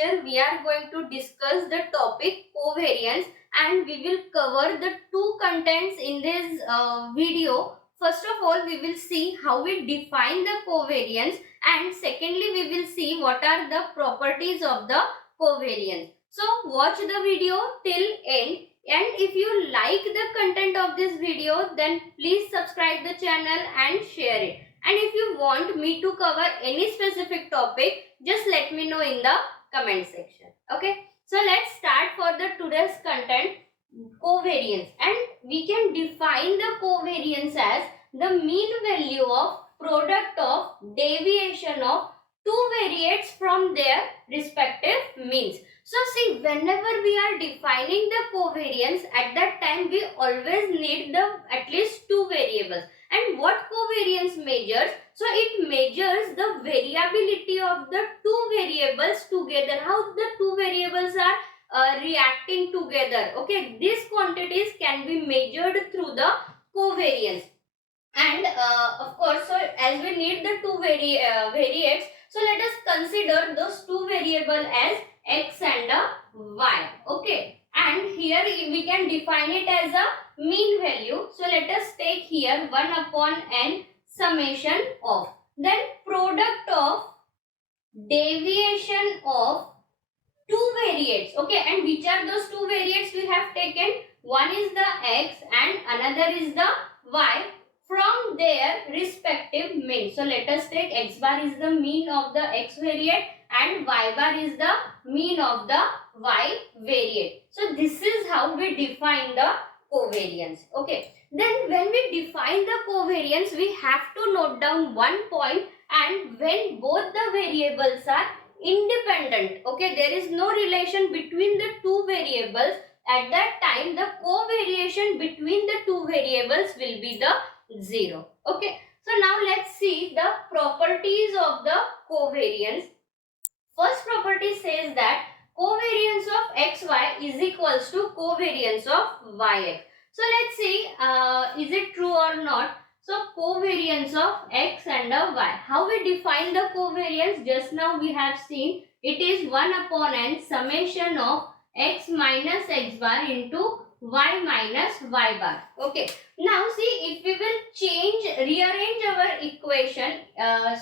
lecture we are going to discuss the topic covariance, and we will cover the two contents in this video. First of all, we will see how we define the covariance, and secondly we will see what are the properties of the covariance. So watch the video till end, and if you like the content of this video, then please subscribe the channel and share it. And if you want me to cover any specific topic, just let me know in the comment section. Okay, so let's start for the today's content, covariance. And we can define the covariance as the mean value of product of deviation of two variates from their respective means. So see, whenever we are defining the covariance, at that time we always need the at least two variables. And what covariance measures? So it measures the variability of the two variables together, how the two variables are reacting together. Okay, these quantities can be measured through the covariance. And of course, so as we need the two variates, so let us consider those two variables as x and y. Okay, and here we can define it as a mean value. So let us take here 1 upon n summation of, then product of deviation of two variates. Okay, and which are those two variates we have taken? One is the x and another is the y from their respective mean. So let us take x bar is the mean of the x variate and y bar is the mean of the y variate. So this is how we define the covariance. Okay, then when we define the covariance, we have to note down one point, and when both the variables are independent, okay, there is no relation between the two variables, at that time the covariation between the two variables will be the 0. Okay, so now let's see the properties of the covariance. First property says that covariance of xy is equals to covariance of yx. So let's see, is it true or not? So covariance of x and y. How we define the covariance? Just now we have seen it is 1 upon n summation of x minus x bar into y minus y bar. Okay, now see, if we will rearrange our equation,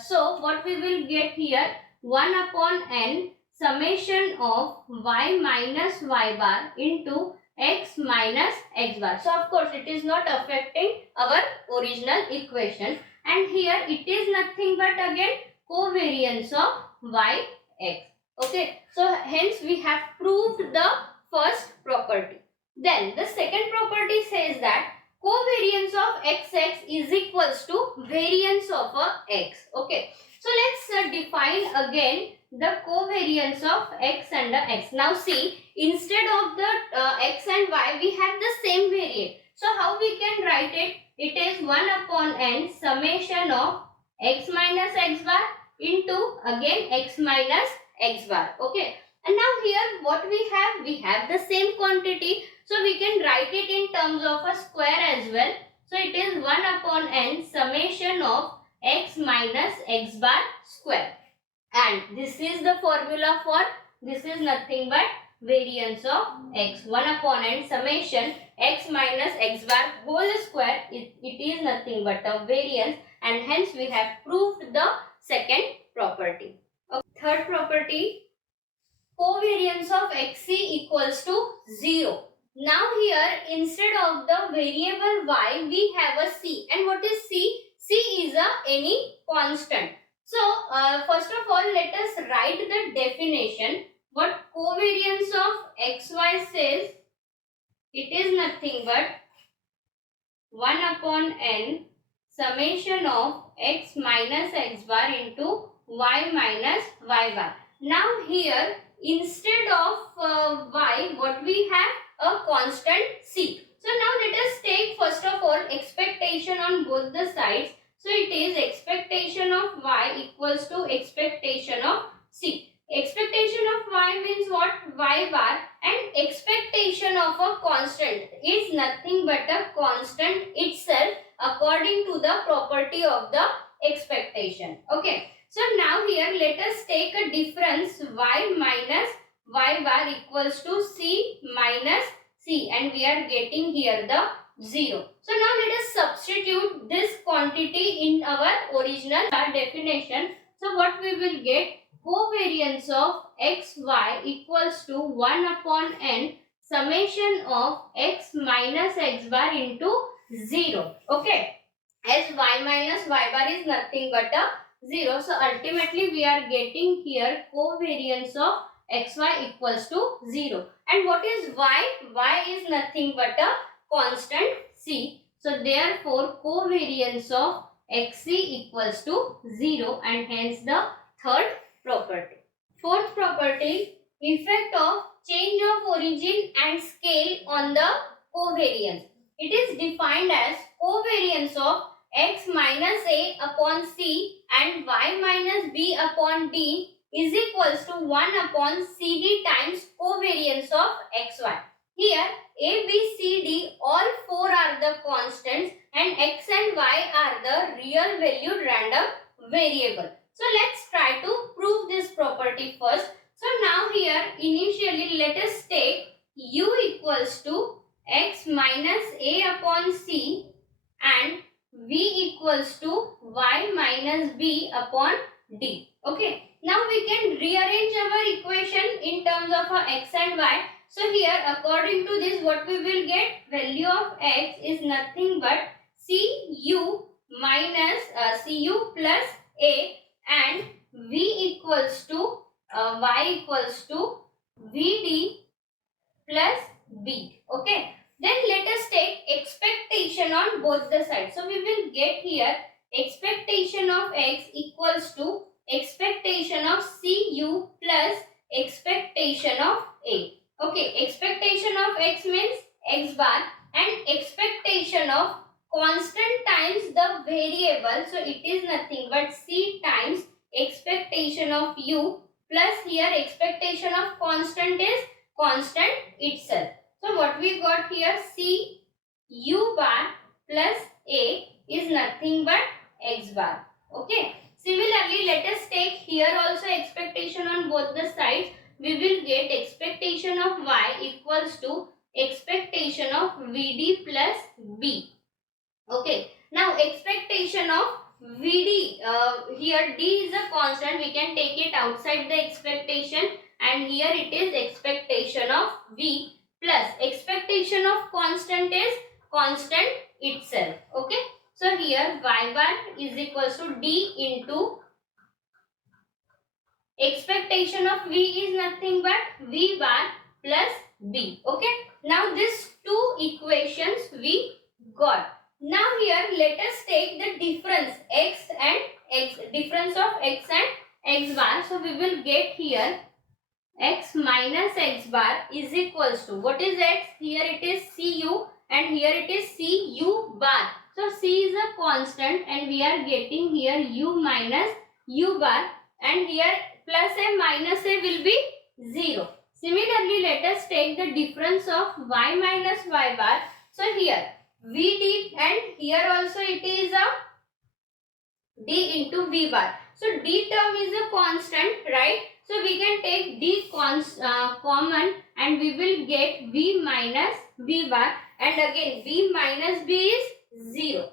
so what we will get here, 1 upon n summation of y minus y bar into x minus x bar. So of course it is not affecting our original equation, and here it is nothing but again covariance of yx. Okay, so hence we have proved the first property. Then the second property says that covariance of xx is equals to variance of x. Okay, so let's define again the covariance of x and x. Now see, instead of the x and y, we have the same variate. So how we can write it? It is 1 upon n summation of x minus x bar into again x minus x bar. Okay, and now here what we have? We have the same quantity. So we can write it in terms of a square as well. So it is 1 upon n summation of x minus x bar square. And this is the formula for, this is nothing but variance of x. 1 upon n summation x minus x bar whole square, it is nothing but a variance, and hence we have proved the second property. Okay. Third property, covariance of xc equals to 0. Now here instead of the variable y, we have a c. And what is c? C is any constant. So first of all, let us write the definition. What covariance of xy says, it is nothing but 1 upon n summation of x minus x bar into y minus y bar. Now here instead of y, what we have? A constant c. So now let us take first of all expectation on both the sides. So it is expectation of y equals to expectation of c. Expectation of y means what? Y bar, and expectation of a constant is nothing but a constant itself according to the property of the expectation. Okay. So now here let us take a difference y minus y bar equals to c minus c, and we are getting here the 0. So now let us substitute this quantity in our original definition. So what we will get, covariance of xy equals to 1 upon n summation of x minus x bar into 0. Okay, as y minus y bar is nothing but a 0. So ultimately we are getting here covariance of xy equals to 0. And what is y? Y is nothing but a constant c. So therefore covariance of xc equals to 0, and hence the third property. Fourth property, effect of change of origin and scale on the covariance. It is defined as covariance of x minus a upon c and y minus b upon d is equals to 1 upon cd times covariance of xy. Here a, b, c, d all four are the constants and x and y are the real valued random variable. So let's try to prove this property first. So now here initially let us take u equals to x minus a upon c and v equals to y minus b upon d. Okay. Now we can rearrange our equation in terms of x and y. So here according to this what we will get, value of x is nothing but cu minus cu plus a, and v equals to y equals to vd plus b. Okay. Then let us take expectation on both the sides. So we will get here expectation of x equals to expectation of cu plus expectation of a. Okay, expectation of x means x bar and expectation of constant times the variable. So it is nothing but c times expectation of u plus here expectation of constant is constant itself. So what we got here, c u bar plus a is nothing but x bar. Okay. Similarly, let us take here also expectation on both the sides. We will get expectation of y equals to expectation of vd plus b. Okay. Now expectation of vd, here d is a constant, we can take it outside the expectation, and here it is expectation of v plus expectation of constant is constant itself. Okay. So here y bar is equals to d into expectation of v is nothing but v bar plus b. Okay. Now these two equations we got. Now here let us take the difference x and x, difference of x and x bar. So we will get here x minus x bar is equals to, what is x? Here it is cu and here it is cu bar. So c is a constant and we are getting here u minus u bar, and here plus a minus a will be 0. Similarly, let us take the difference of y minus y bar. So here vd, and here also it is a d into v bar. So d term is a constant, right? So we can take d common and we will get v minus v bar, and again v minus b is 0.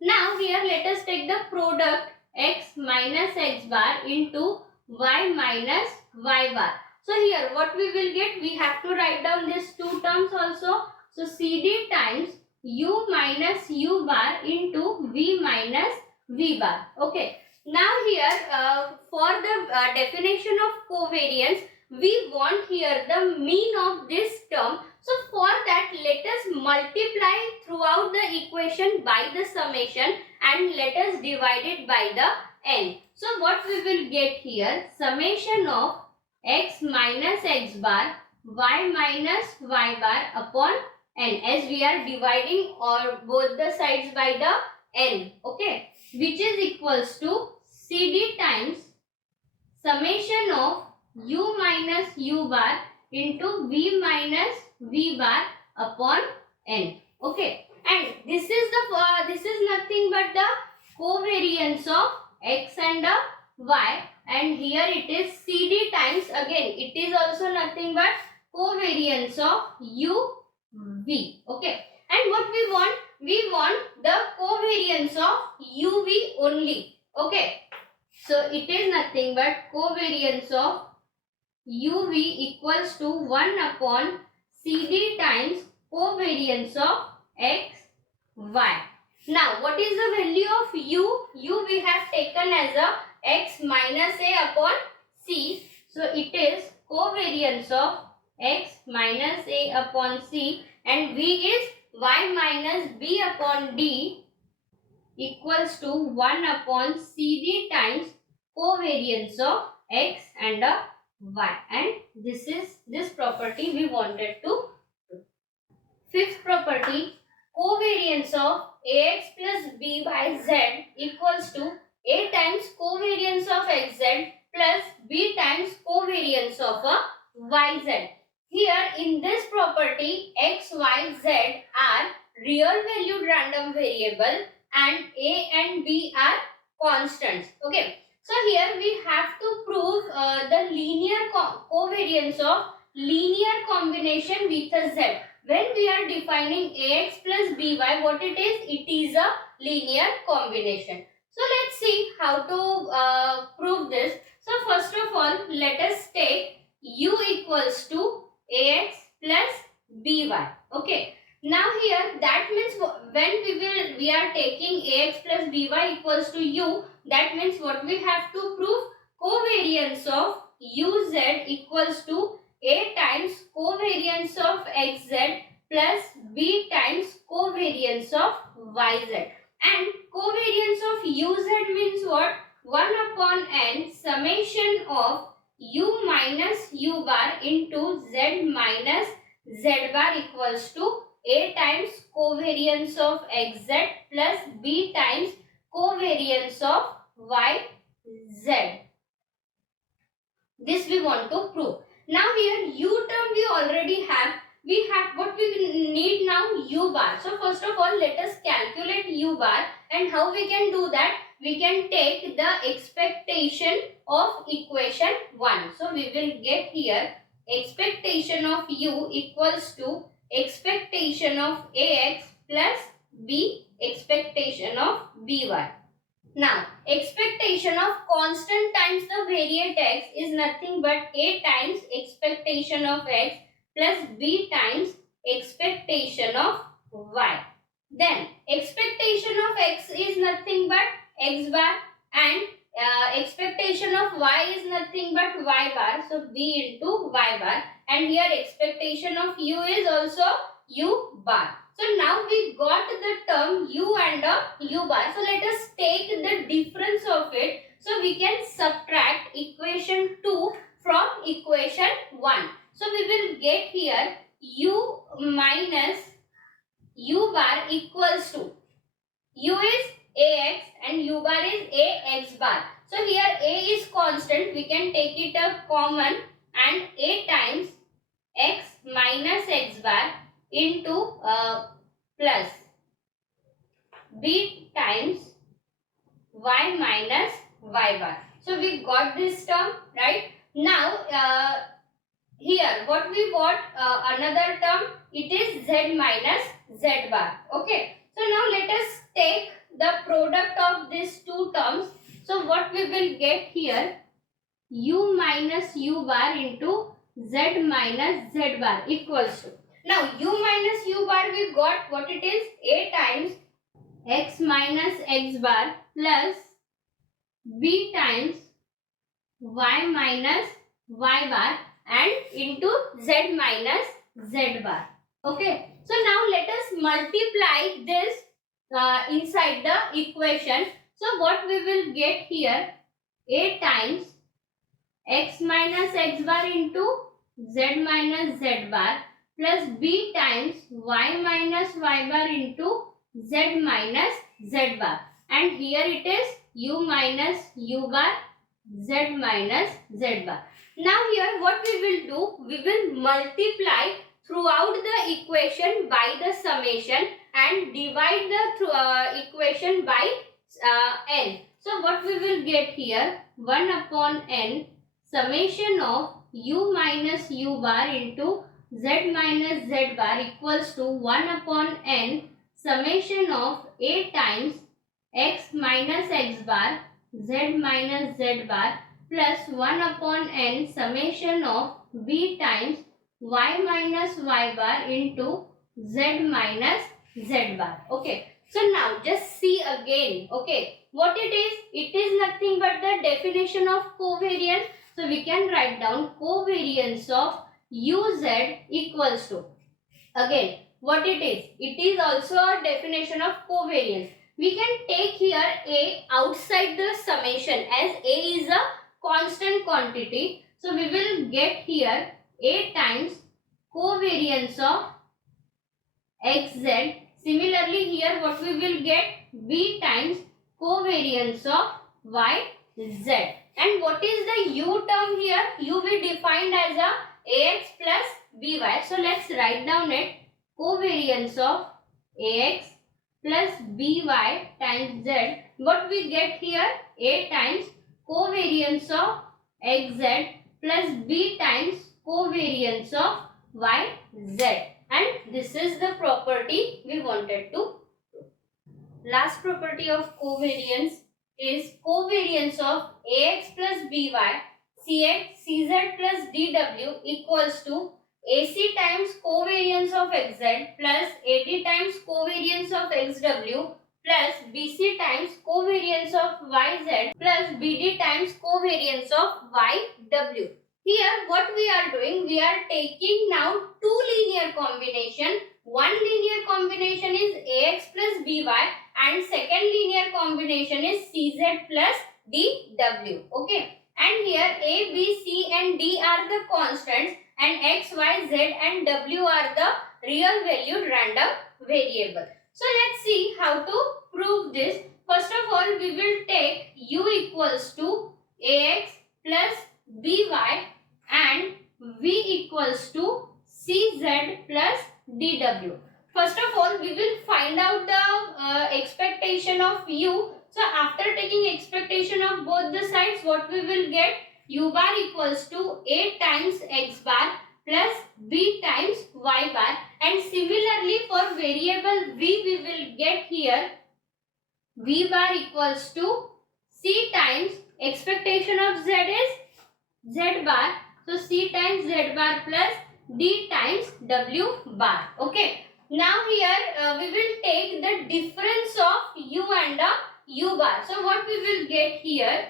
Now here let us take the product x minus x bar into y minus y bar. So here what we will get, we have to write down these two terms also. So cd times u minus u bar into v minus v bar. Okay. Now here for the definition of covariance, we want here the mean of this term. So for that let us multiply throughout the equation by the summation and let us divide it by the n. So what we will get here, summation of x minus x bar y minus y bar upon n, as we are dividing or both the sides by the n. Okay, which is equals to cd times summation of u minus u bar into v minus v bar upon n. Okay, and this is nothing but the covariance of x and y, and here it is CD times, again it is also nothing but covariance of UV. Okay, and what we want? We want the covariance of UV only. Okay, so it is nothing but covariance of UV equals to 1 upon CD times covariance of X, Y. Now, what is the value of U? U we have taken as a X minus A upon C. So, it is covariance of X minus A upon C, and V is Y minus B upon D equals to 1 upon CD times covariance of X and Y, and this property we wanted to do. Fifth property, covariance of Ax plus By Z equals to A times covariance of Xz plus B times covariance of a Yz. Here in this property, X, Y, Z are real valued random variable and A and B are constants. Okay. So here we have to prove the linear covariance of linear combination with a Z. When we are defining Ax plus By, what it is? It is a linear combination. So let's see how to prove this. So first of all, let us take U equals to Ax plus By. Okay. Now here that means when we are taking Ax plus By equals to U, that means what we have to prove? Covariance of Uz equals to A times covariance of Xz plus B times covariance of Yz. And covariance of Uz means what? 1 upon n summation of U minus U bar into Z minus Z bar equals to A times covariance of Xz plus B times covariance of Yz. This we want to prove. Now here U term we already have. We have what we need now, U bar. So first of all, let us calculate U bar, and how we can do that? We can take the expectation of equation 1. So we will get here expectation of U equals to expectation of Ax plus B expectation of By. Now, expectation of constant times the variate x is nothing but A times expectation of x plus B times expectation of y. Then, expectation of x is nothing but x bar, and expectation of y is nothing but y bar. So, B into y bar, and here expectation of u is also u bar. So now we got the term U and U bar. So let us take the difference of it. So we can subtract equation 2 from equation 1. So we will get here U minus U bar equals to, U is Ax and U bar is Ax bar. So here A is constant. We can take it a common, and A times x minus x bar into plus B times y minus y bar. So we got this term, right? Now here what we got, another term, it is z minus z bar. Okay. So now let us take the product of these two terms. So what we will get here, u minus u bar into z minus z bar equals to, now u minus u bar we got what it is, A times x minus x bar plus B times y minus y bar and into z minus z bar. Okay. So now let us multiply this inside the equation. So what we will get here, A times x minus x bar into z minus z bar plus B times y minus y bar into z minus z bar, and here it is u minus u bar, z minus z bar. Now here what we will do, we will multiply throughout the equation by the summation and divide the equation by n. So what we will get here, 1 upon n summation of u minus u bar into z minus z bar equals to 1 upon n summation of a times x minus x bar z minus z bar plus 1 upon n summation of b times y minus y bar into z minus z bar. Okay. So now just see again. Okay. What it is? It is nothing but the definition of covariance. So we can write down covariance of uz equals to. Again, what it is? It is also a definition of covariance. We can take here a outside the summation as a is a constant quantity. So we will get here a times covariance of xz. Similarly here what we will get b times covariance of yz. And what is the u term here? U we defined as a ax plus by. So let's write down it. Covariance of ax plus by times z. What we get here? A times covariance of xz plus b times covariance of yz. And this is the property we wanted to. Last property of covariance is covariance of ax plus by cx cz plus dw equals to ac times covariance of xz plus ad times covariance of xw plus bc times covariance of yz plus bd times covariance of yw. Here what we are doing, we are taking now two linear combination. One linear combination is ax plus by and second linear combination is cz plus dw. Okay. And here a, b, c and d are the constants and x, y, z and w are the real valued random variable. So let's see how to prove this. First of all, we will take u equals to ax plus by and v equals to cz plus dw. First of all, we will find out the expectation of u. So after taking expectation of both the sides, what we will get? U bar equals to a times x bar plus b times y bar. And similarly for variable v, we will get here v bar equals to c times expectation of z is z bar. So c times z bar plus d times w bar. Okay. Now here we will take the difference of u and u bar. So what we will get here?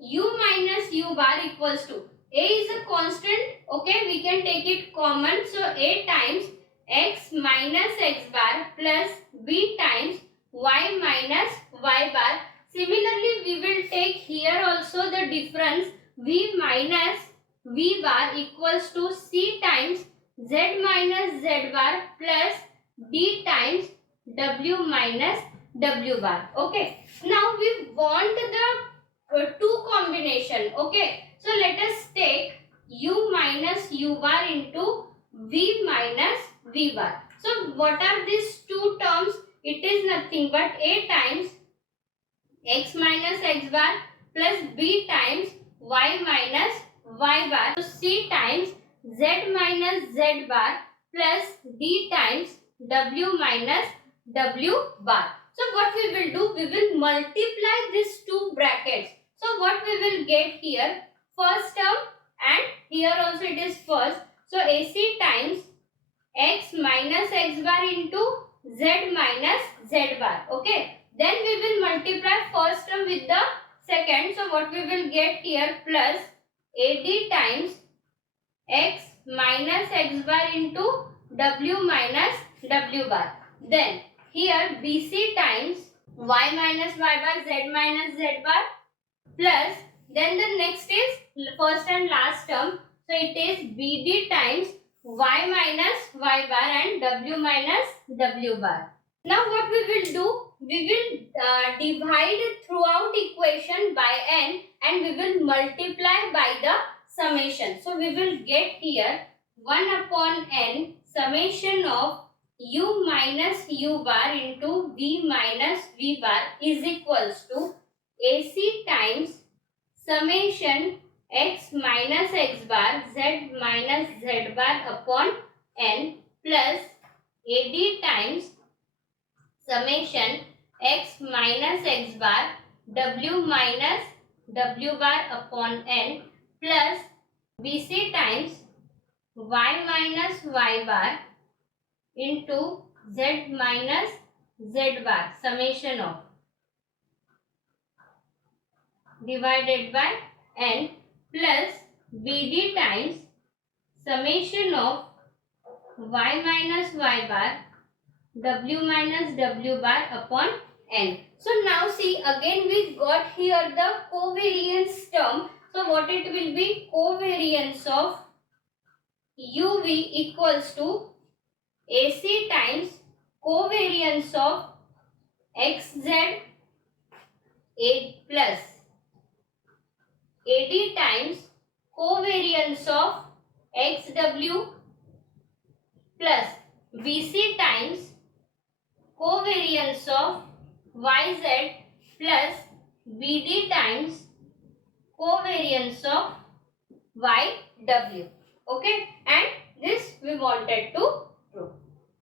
U minus u bar equals to a is a constant. Okay, we can take it common. So a times x minus x bar plus b times y minus y bar. Similarly, we will take here also the difference v minus v bar equals to c times z minus z bar plus d times w minus w bar. Okay. Now we want the two combination. Okay. So let us take u minus u bar into v minus v bar. So what are these two terms? It is nothing but a times x minus x bar plus b times y minus y bar. So c times z minus z bar plus d times w minus w bar. So what we will do, we will multiply these two brackets. So what we will get here, first term and here also it is first. So AC times x minus x bar into z minus z bar. Okay. Then we will multiply first term with the second. So what we will get here, plus AD times x minus x bar into w minus w bar. Then here BC times y minus y bar z minus z bar plus, then the next is first and last term. So it is BD times y minus y bar and w minus w bar. Now what we will do? We will divide throughout equation by n and we will multiply by the summation. So we will get here 1 upon n summation of u minus u bar into v minus v bar is equals to AC times summation x minus x bar z minus z bar upon n plus AD times summation x minus x bar w minus w bar upon n plus BC times y minus y bar into z minus z bar summation of divided by n plus BD times summation of y minus y bar w minus w bar upon n. So now see, again we got here the covariance term. So what it will be? Covariance of uv equals to AC times covariance of xz a plus AD times covariance of xw plus BC times covariance of yz plus BD times covariance of yw. Okay, and this we wanted to prove.